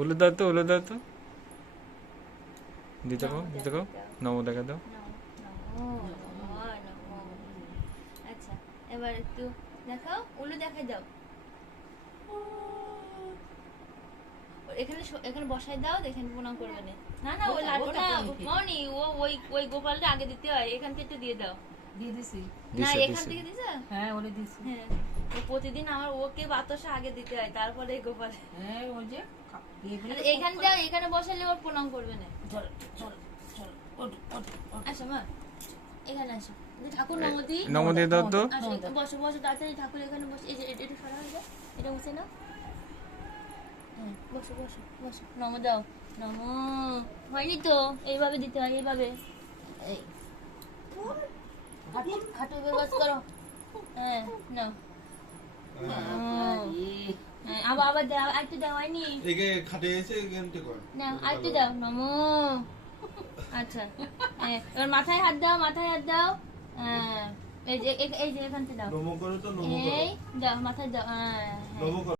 উলু দাও তো, উলু দাও তো, দিতে কো, দিতে কো, নমো দেখা দাও। আচ্ছা এবার একটু দেখাও, উলু দেখাই দাও। এখানে এখানে বসাই দাও, এখানে প্রণাম করবে না। না না ওই লাড্ডু না মনি, ও ওই ওই গোপালটা আগে দিতে হয়, এখান থেকে দিয়ে দাও। দিয়ে দিছি। না দিছে, এখান দিছে। থেকে দিছে। হ্যাঁ ওরে দিছি। হ্যাঁ ও প্রতিদিন আমার ওকে বাতাসা আগে দিতে হয়, তারপরে এই গোপাল। হ্যাঁ ওই যে এখানটা এখানে বসালে ওর প্রণাম করবে না। চল চল চল ওঠ ওঠ ওঠ। আসো মা, এখানে আসো। ঠাকুর নমতি নমো দিয়ে দাও তো। আসো, বসো বসো তাড়াতাড়ি, ঠাকুর এখানে বসে। এই যে এটা সরা হয়ে যায়, এটা মুছে নাও। হ্যাঁ বসো বসো বসো, নম দাও। নম হয়নি তো, এইভাবে দিতে হয়, এইভাবে। এই হাঁটু হাঁটু বাস করো। হ্যাঁ নাও। হ্যাঁ আবার আবার দাও, আরেকটু দাও, হয়নি একে খাটে এসে এখানটা কর না, আরেকটু দাও। নম। আচ্ছা হ্যাঁ, এবার মাথায় হাত দাও, মাথায় হাত দাও। হ্যাঁ এই যে এই যে এখান থেকে দাও। নমো করো তো, নমো করো, এই দাও মাথায় দাও। হ্যাঁ নমো করো।